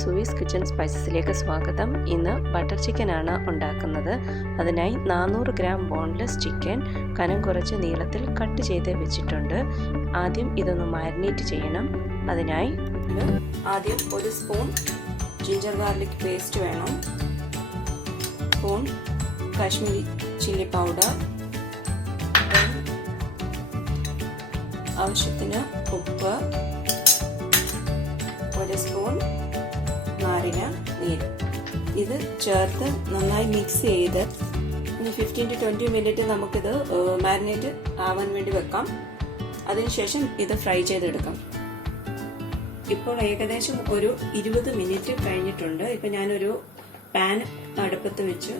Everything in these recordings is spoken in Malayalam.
എല്ലാവർക്കും സുവീസ് കിച്ചൺ സ്പൈസസിലേക്ക് സ്വാഗതം. ഇന്ന് ബട്ടർ ചിക്കനാണ് ഉണ്ടാക്കുന്നത്. അതിനായി 400 ഗ്രാം ബോൺലെസ് ചിക്കൻ കനം കുറച്ച് നീളത്തിൽ കട്ട് ചെയ്ത് വെച്ചിട്ടുണ്ട്. ആദ്യം ഇതൊന്ന് മാരിനേറ്റ് ചെയ്യണം. അതിനായി ആദ്യം ഒരു സ്പൂൺ ജിഞ്ചർ ഗാർലിക് പേസ്റ്റ് വേണം, സ്പൂൺ കശ്മീരി ചില്ലി പൗഡർ, ആവശ്യത്തിന് ഉപ്പ്, ഒരു സ്പൂൺ നാരങ്ങ നീര്. ഇത് ചേർത്ത് നന്നായി മിക്സ് ചെയ്ത് 15 to 20 മിനിറ്റ് നമുക്കിത് മാരിനേറ്റ് ആവാൻ വേണ്ടി വെക്കാം. അതിനുശേഷം ഇത് ഫ്രൈ ചെയ്തെടുക്കാം. ഇപ്പോൾ ഏകദേശം ഒരു 20 മിനിറ്റ് കഴിഞ്ഞിട്ടുണ്ട്. ഇപ്പം ഞാനൊരു പാൻ അടുപ്പത്ത് വെച്ച്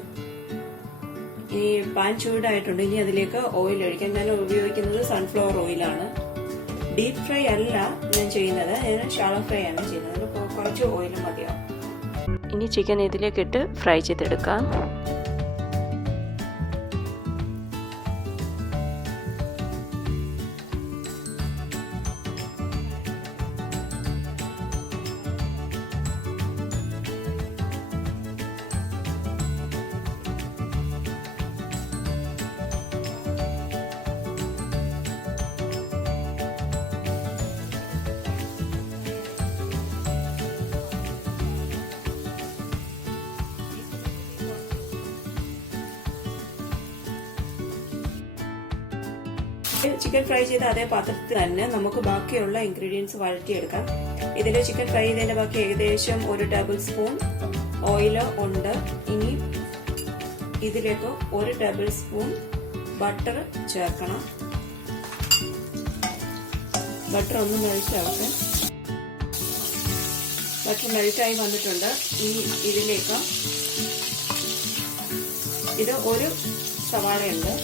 ഈ പാൻ ചൂടായിട്ടുണ്ട്. ഇനി അതിലേക്ക് ഓയിൽ ഒഴിക്കാം. ഞാൻ ഉപയോഗിക്കുന്നത് സൺഫ്ലവർ ഓയിലാണ്. ഡീപ് ഫ്രൈ അല്ല ഞാൻ ചെയ്യുന്നത്, ഞാൻ ഷാലോ ഫ്രൈ ആണ് ചെയ്യുന്നത്. കുറച്ച് ഓയിൽ മതിയാവും. ഇനി ചിക്കൻ ഇതിലേക്ക് ഇട്ട് ഫ്രൈ ചെയ്തെടുക്കാം. ചിക്കൻ ഫ്രൈ ചെയ്ത അതേ പാത്രത്തിൽ തന്നെ നമുക്ക് ബാക്കിയുള്ള ഇൻഗ്രീഡിയൻസ് വഴറ്റിയെടുക്കാം. ഇതിൽ ചിക്കൻ ഫ്രൈ ചെയ്തതിന്റെ ബാക്കി ഏകദേശം ഒരു ടേബിൾ സ്പൂൺ ഓയിൽ ഉണ്ട്. ഇനി ഇതിലേക്ക് ഒരു ടേബിൾ സ്പൂൺ ബട്ടർ ചേർക്കണം. ബട്ടർ ഒന്ന് മെൽറ്റ് ആവട്ടെ. ബട്ടർ മെൽറ്റായി വന്നിട്ടുണ്ട്. ഇനി ഇതിലേക്ക് ഇത് ഒരു സവാളയുണ്ട്,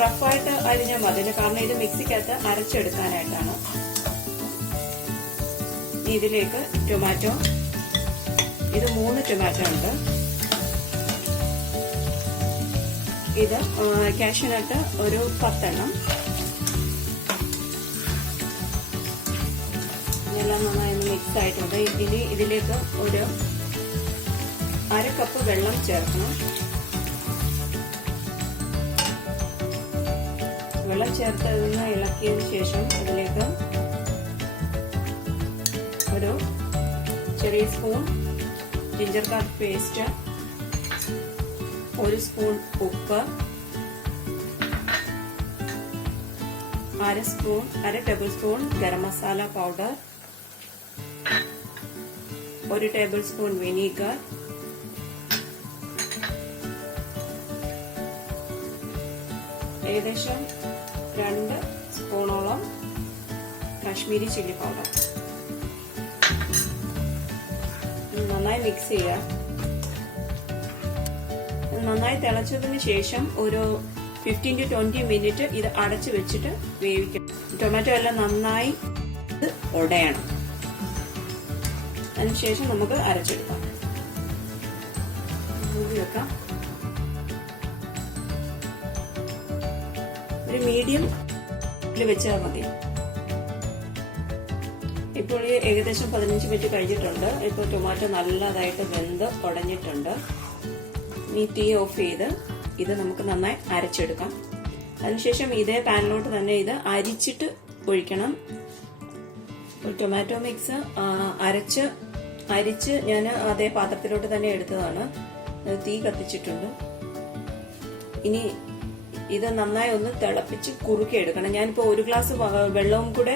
റഫായിട്ട് അരിഞ്ഞാൽ മതി, കാരണം ഇത് മിക്സിക്കകത്ത് അരച്ചെടുക്കാനായിട്ടാണ്. ഇതിലേക്ക് ടൊമാറ്റോ, ഇത് 3 ടൊമാറ്റോ ഉണ്ട്. ഇത് കാഷ്യൂനട്ട് ഒരു 10 എണ്ണം. ഇതെല്ലാം നന്നായി മിക്സ് ആയിട്ടുണ്ട്. ഇനി ഇതിലേക്ക് ഒരു 1/2 കപ്പ് വെള്ളം ചേർക്കണം. വെള്ളം ചേർത്തതിന് ഇളക്കിയതിന് ശേഷം ഇതിലേക്ക് ഒരു ചെറിയ സ്പൂൺ ജിഞ്ചർ ഗാർലിക് പേസ്റ്റ്, ഒരു സ്പൂൺ ഉപ്പ്, 1/2 table spoon garam masala powder, 1 table spoon vinegar, ഏകദേശം 2 സ്പൂണോളം കശ്മീരി ചില്ലി പൗഡർ. നന്നായി മിക്സ് ചെയ്യുക. നന്നായി തിളച്ചതിന് ശേഷം ഒരു 15 to 20 മിനിറ്റ് ഇത് അടച്ചു വെച്ചിട്ട് വേവിക്കണം. ടൊമാറ്റോ എല്ലാം നന്നായി ഉടയണം. അതിനുശേഷം നമുക്ക് അരച്ചെടുക്കാം. മൂടി വെക്കാം. ഒരു മീഡിയം വെച്ചാൽ മതി. ഇപ്പോൾ ഏകദേശം 15 മിനിറ്റ് കഴിഞ്ഞിട്ടുണ്ട്. ഇപ്പോൾ ടൊമാറ്റോ നല്ലതായിട്ട് വെന്ത് ഉടഞ്ഞിട്ടുണ്ട്. ഇനി തീ ഓഫ് ചെയ്ത് ഇത് നമുക്ക് നന്നായി അരച്ചെടുക്കാം. അതിനുശേഷം ഇതേ പാനിലോട്ട് തന്നെ ഇത് അരിച്ചിട്ട് ഒഴിക്കണം. ടൊമാറ്റോ മിക്സ് അരിച്ച് ഞാൻ അതേ പാത്രത്തിലോട്ട് തന്നെ എടുത്തതാണ്. തീ കത്തിച്ചിട്ടുണ്ട്. ഇനി ഇത് നന്നായി ഒന്ന് തിളപ്പിച്ച് കുറുക്കി എടുക്കണം. ഞാനിപ്പോൾ 1 ഗ്ലാസ് വെള്ളവും കൂടെ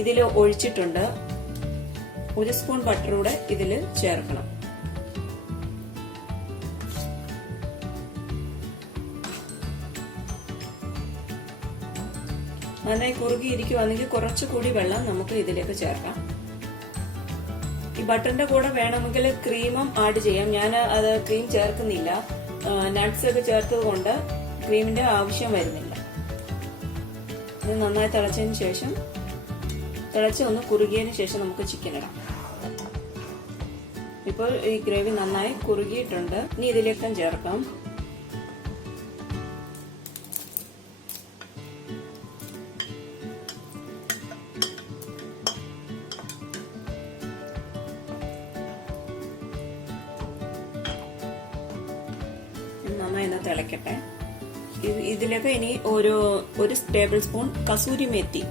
ഇതിൽ ഒഴിച്ചിട്ടുണ്ട്. 1 സ്പൂൺ ബട്ടർ കൂടെ ഇതിൽ ചേർക്കണം. നന്നായി കുറുകിയിരിക്കുവാണെങ്കിൽ കുറച്ചുകൂടി വെള്ളം നമുക്ക് ഇതിലേക്ക് ചേർക്കാം. ഈ ബട്ടറിന്റെ കൂടെ വേണമെങ്കിൽ ക്രീമും ആഡ് ചെയ്യാം. ഞാൻ അത് ക്രീം ചേർക്കുന്നില്ല. നട്ട്സ് ഒക്കെ ചേർത്തത് കൊണ്ട് ക്രീമിന്റെ ആവശ്യം വരുന്നില്ല. ഇത് നന്നായി തിളച്ചതിന് ശേഷം ഒന്ന് കുറുകിയതിന് ശേഷം നമുക്ക് ചിക്കൻ ഇടാം. ഇപ്പോൾ ഈ ഗ്രേവി നന്നായി കുറുകിയിട്ടുണ്ട്. ഇനി ഇതിലേക്ക് ചേർക്കാം. തിളക്കട്ടെ. ഇതിലേക്ക് ഇനി ഒരു ടേബിൾ സ്പൂൺ കസൂരി മെത്തി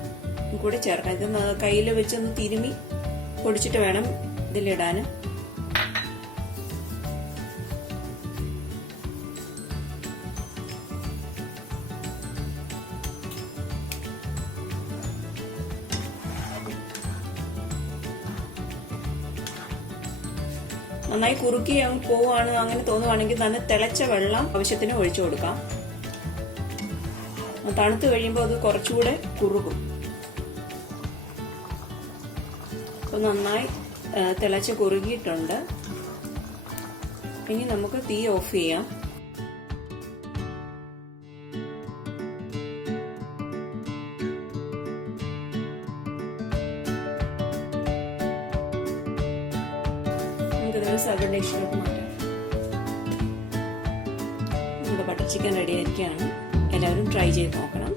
കൂടി ചേർക്കാം. ഇത് കയ്യിൽ വെച്ചൊന്ന് തിരുമി പൊടിച്ചിട്ട് വേണം ഇതിലിടാൻ. നന്നായി കുറുക്കി പോവാണ് അങ്ങനെ തോന്നുവാണെങ്കിൽ തന്നെ തിളച്ച വെള്ളം ആവശ്യത്തിന് ഒഴിച്ചു കൊടുക്കാം. തണുത്ത് കഴിയുമ്പോൾ അത് കുറച്ചുകൂടെ കുറുകും. അപ്പൊ നന്നായി തിളച്ച് കുറുകിയിട്ടുണ്ട്. ഇനി നമുക്ക് തീ ഓഫ് ചെയ്യാം. സർവർ ഡിഷിലോട്ട് മാറ്റാം. നമ്മുടെ ബട്ടർ ചിക്കൻ റെഡി ആയിരിക്കുകയാണ്. എല്ലാവരും ട്രൈ ചെയ്ത് നോക്കണം.